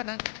Mm.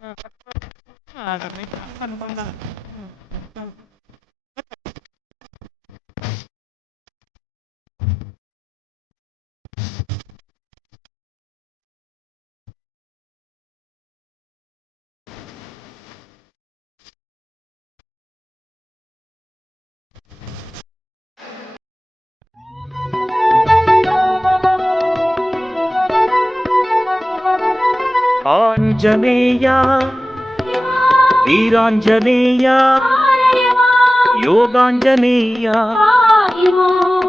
嗯อ่อครับ वीराञ्जनेया वीराञ्जनेया योगाञ्जनेया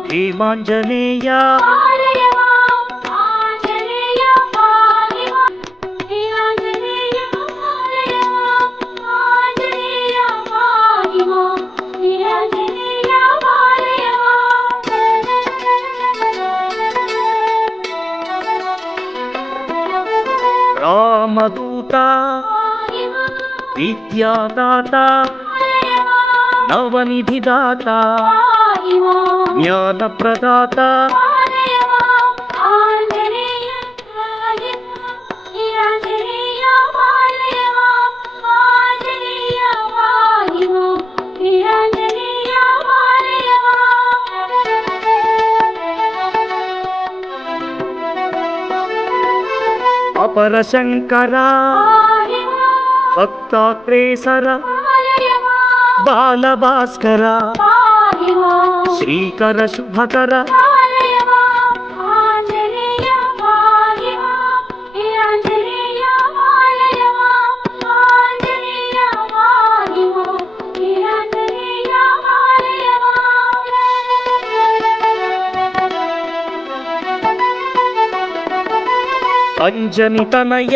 भीमाञ्जनेया విద్యాదాత నవనిధిదాత జ్ఞానప్రదాత అపర శంకరా భక్తాగ్రేసర బాలభాస్కర శ్రీకర శుభకర అంజని తనయ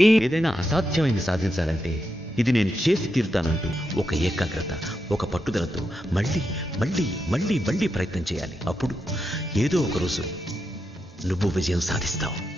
ఏదైనా అసాధ్యమైంది సాధించాలంటే ఇది నేను చేసి తీరుతానంటూ ఒక ఏకాగ్రత ఒక పట్టుదలతో మళ్ళీ మళ్ళీ మళ్ళీ మళ్ళీ ప్రయత్నం చేయాలి. అప్పుడు ఏదో ఒక రోజు నువ్వు విజయం సాధిస్తావు.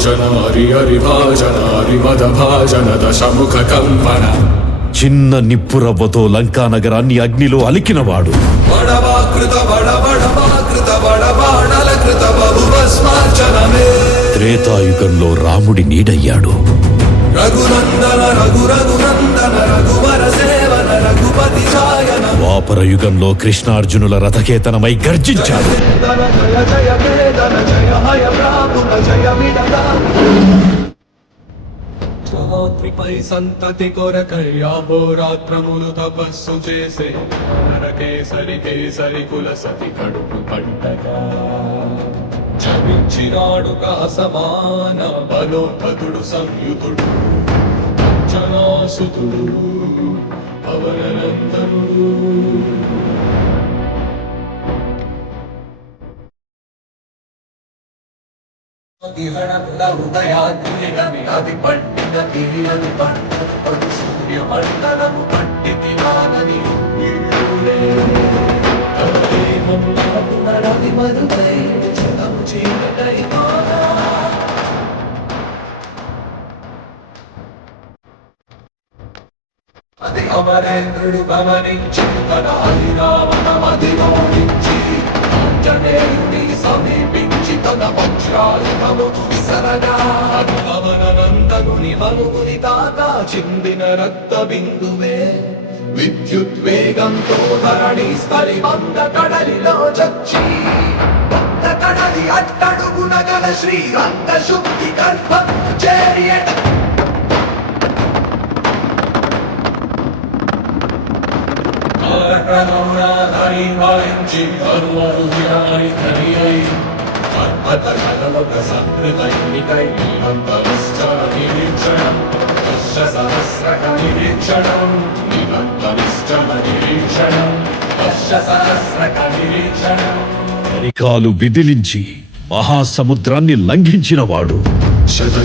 హరిభాజన హరి హరిభాజన హరిమద భాజన దశముఖ కంపన. చిన్న నిప్పురవ్వతో లంకా నగరాన్ని అగ్నిలో అలికినవాడు. త్రేతాయుగంలో రాముడి నీడయ్యాడు. ద్వాపర యుగంలో కృష్ణార్జునుల రథకేతనమై గర్జించాడు. రాత్రిపై సంతతి కొరకై అహోరాత్రములు తపస్సు చేసే నరకేసరి కేసరి కుల సతి కడుపు పంటగా. చవించినాడు కాసమాన బలోపతుడు సంయుతుడు చనాసుతుడు పవననందనుడు. సూర్యమండలము పట్టి మరుగై చీకటై అది అమరేంద్రుడు గమనించి తన అధిరామమది ఓడించి సమీపించి తన వజ్రాయుధము విసరగా అవననందనుని హనుముని దాకా చిందిన రక్త బిందువే. విద్యుద్వేగంతో ధరణి స్థలి వంద కడలిలో చచ్చి. వంద కడలి అట్టడుగున గల శ్రీరంగ శుద్ధి గర్భం చేరియట ధరి వాయించి అరికాలు విదిలించి మహాసముద్రాన్ని లంఘించినవాడు. శతి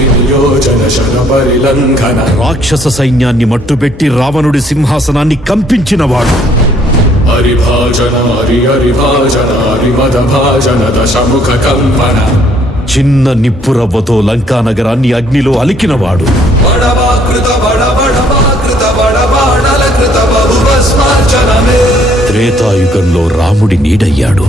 నియోజన శత పరిలంఘన. రాక్షస సైన్యాన్ని మట్టుబెట్టి రావణుడి సింహాసనాన్ని కంపించినవాడు. హరిభాజన హరి హరిభాజన హరిమద భాజన దశముఖ కంపన. చిన్న నిప్పురవ్వతో లంకా నగరాన్ని అగ్నిలో అలికినవాడు. త్రేతాయుగంలో రాముడి నీడయ్యాడు.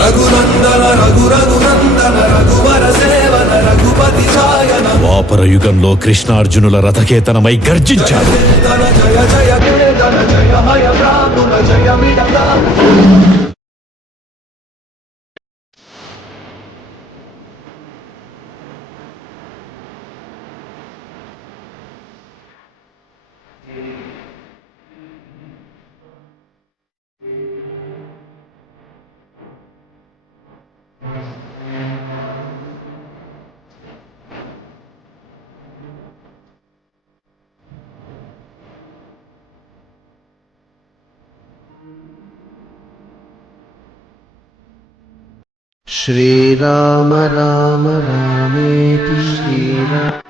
రఘునందన రఘు రఘునందన రఘువర సేవన రఘుపతి ఛాయన ద్వాపర యుగంలో కృష్ణార్జునుల రథకేతనమై గర్జించాడు. జయ జయ 我这样迷倒。श्रीराम राम रामेति श्रीराम